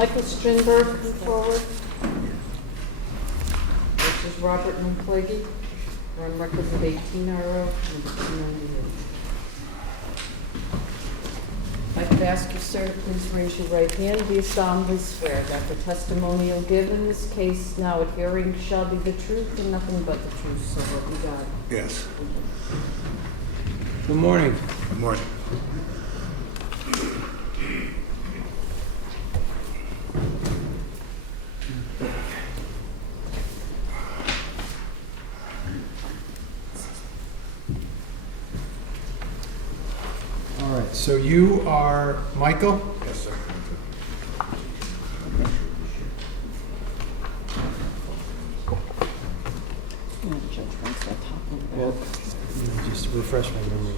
Michael Strindberg come forward. This is Robert Nompleggi. We're on record with 18 RO, number 298. I could ask you, sir, to please raise your right hand. Do you solemnly swear that the testimony you'll give in this case now at hearing shall be the truth and nothing but the truth, so help you God? Yes. Good morning. Good morning. All right, so you are Michael? Yes, sir. Well, let me just refresh my memory.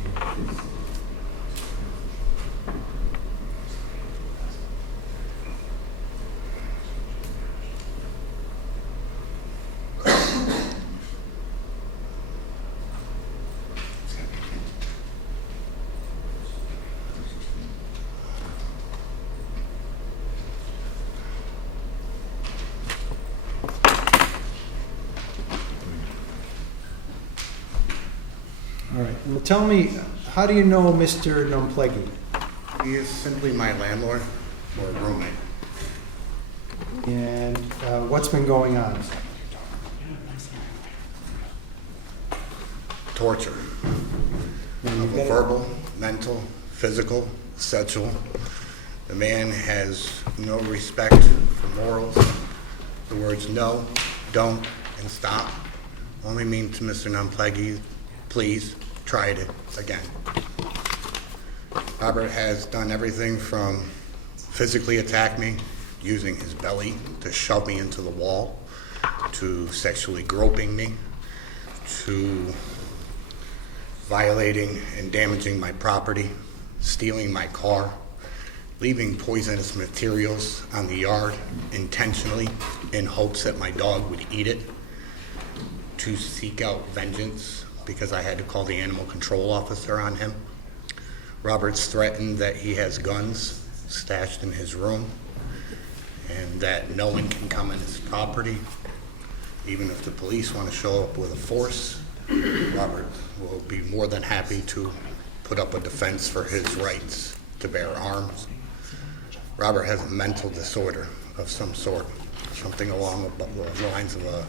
All right, well, tell me, how do you know Mr. Nompleggi? He is simply my landlord or roommate. And what's been going on? Torture. And you've got- Verbal, mental, physical, sexual. The man has no respect for morals. The words no, don't, and stop only mean to Mr. Nompleggi, please try it again. Robert has done everything from physically attack me, using his belly to shove me into the wall, to sexually groping me, to violating and damaging my property, stealing my car, leaving poisonous materials on the yard intentionally in hopes that my dog would eat it, to seek out vengeance because I had to call the animal control officer on him. Robert's threatened that he has guns stashed in his room and that no one can come on his property. Even if the police want to show up with a force, Robert will be more than happy to put up a defense for his rights to bear arms. Robert has a mental disorder of some sort, something along the lines of a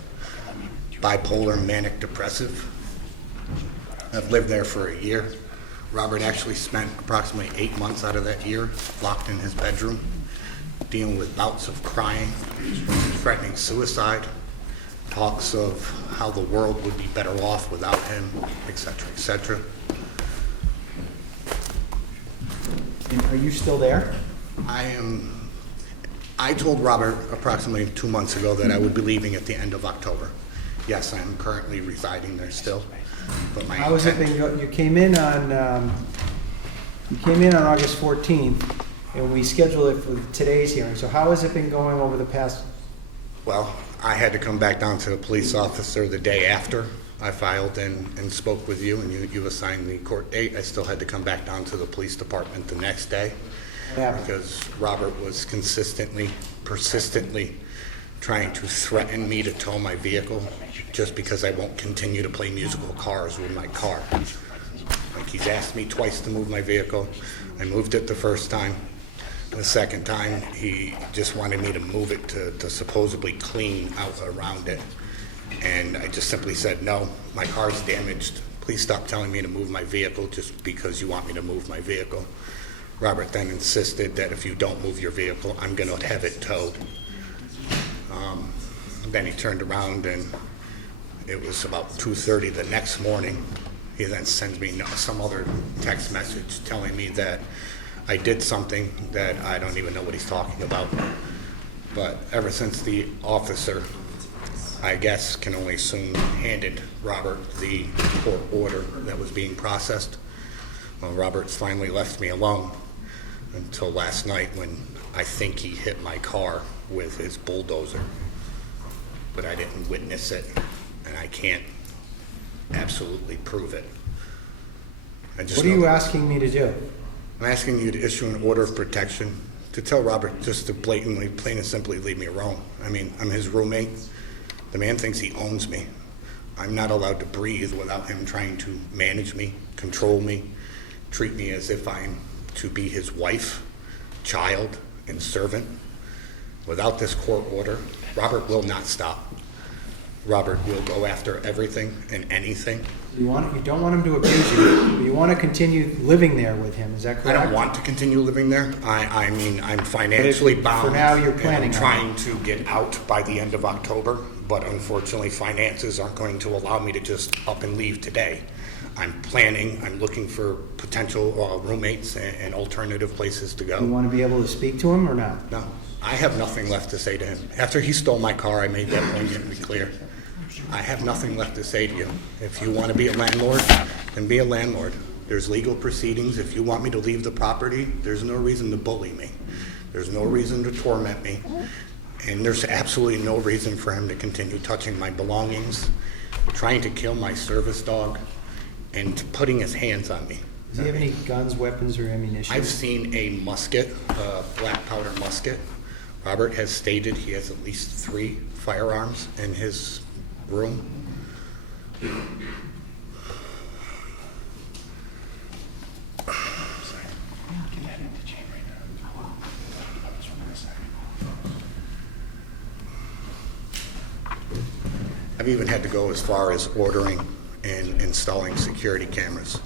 bipolar manic depressive. I've lived there for a year. Robert actually spent approximately 8 months out of that year locked in his bedroom, dealing with bouts of crying, threatening suicide, talks of how the world would be better off without him, etc., etc. And are you still there? I told Robert approximately 2 months ago that I would be leaving at the end of October. Yes, I am currently residing there still. But my How has it been you came in on August 14th, and we scheduled it for today's hearing. So how has it been going over the past? Well, I had to come back down to the police officer the day after I filed and spoke with you, and you assigned the court date. I still had to come back down to the police department the next day because Robert was persistently trying to threaten me to tow my vehicle just because I won't continue to play musical cars with my car. Like, he's asked me twice to move my vehicle. I moved it the first time. The second time, he just wanted me to move it to supposedly clean out around it. And I just simply said, no, my car's damaged. Please stop telling me to move my vehicle just because you want me to move my vehicle. Robert then insisted that if you don't move your vehicle, I'm going to have it towed. Then he turned around and it was about 2:30 the next morning. He then sends me some other text message telling me that I did something that I don't even know what he's talking about. But ever since the officer, I guess can only assume, handed Robert the court order that was being processed, well, Robert's finally left me alone until last night when I think he hit my car with his bulldozer. But I didn't witness it, and I can't absolutely prove it. What are you asking me to do? I'm asking you to issue an order of protection to tell Robert just to blatantly, plain and simply leave me alone. I mean, I'm his roommate. The man thinks he owns me. I'm not allowed to breathe without him trying to manage me, control me, treat me as if I'm to be his wife, child, and servant. Without this court order, Robert will not stop. Robert will go after everything and anything. You don't want him to abuse you, but you want to continue living there with him, is that correct? I don't want to continue living there. I mean, I'm financially bound. For now, you're planning and I'm on trying to get out by the end of October, but unfortunately, finances aren't going to allow me to just up and leave today. I'm looking for potential roommates and alternative places to go. You want to be able to speak to him or not? No, I have nothing left to say to him. After he stole my car, I made that abundantly clear. I have nothing left to say to you. If you want to be a landlord, then be a landlord. There's legal proceedings. If you want me to leave the property, there's no reason to bully me. There's no reason to torment me. And there's absolutely no reason for him to continue touching my belongings, trying to kill my service dog, and putting his hands on me. Does he have any guns, weapons, or ammunition? I've seen a musket, a black powder musket. Robert has stated he has at least 3 firearms in his room. I've even had to go as far as ordering and installing security cameras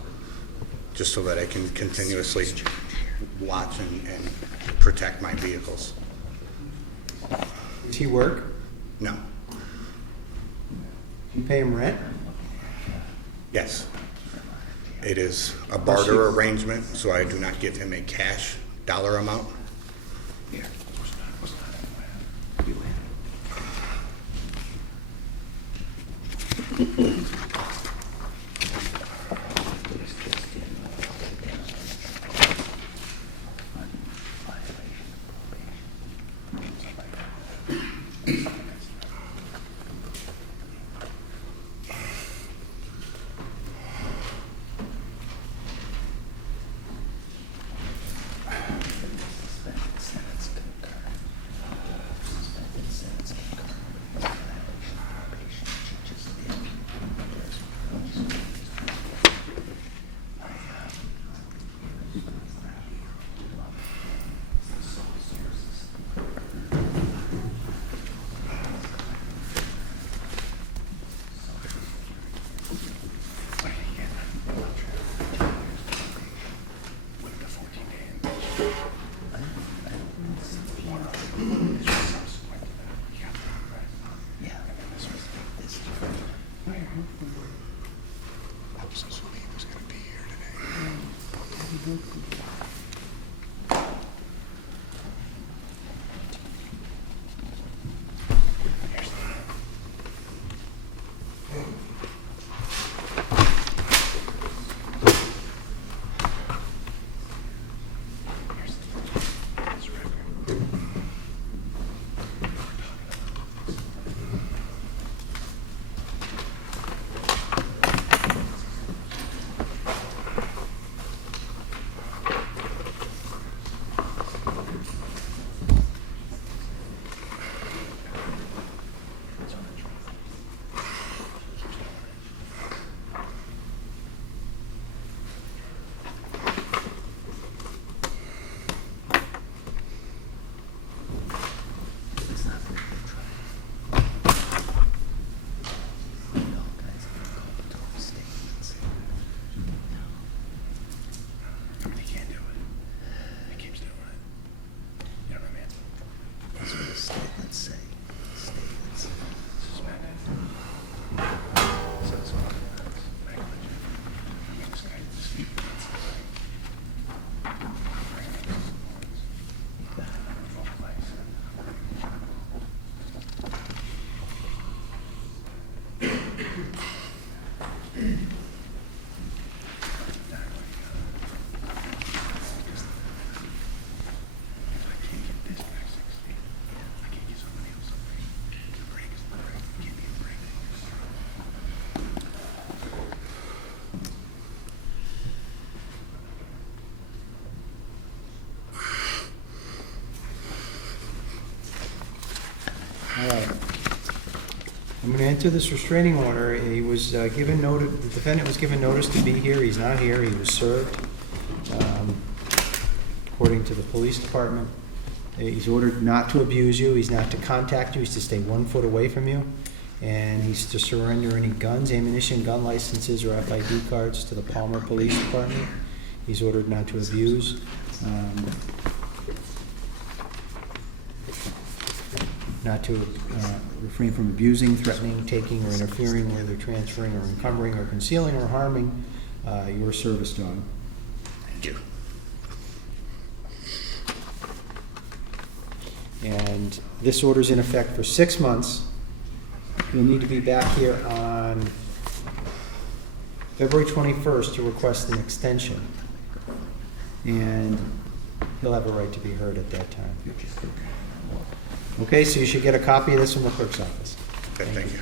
just so that I can continuously watch and protect my vehicles. Does he work? No. You pay him rent? Yes. It is a barter arrangement, so I do not give him a cash dollar amount. granted this restraining order. He was given notice, the defendant was given notice to be here. He's not here. He was served, according to the police department. He's ordered not to abuse you. He's not to contact you. He's to stay 1 foot away from you. And he's to surrender any guns, ammunition, gun licenses, or FID cards to the Palmer Police Department. He's ordered not to abuse. Not to refrain from abusing, threatening, taking, or interfering with, or transferring, or encumbering, or concealing, or harming your service dog. Thank you. And this order's in effect for 6 months. You'll need to be back here on February 21st to request an extension. And he'll have a right to be heard at that time. Okay, so you should get a copy of this from the clerk's office. Okay, thank you.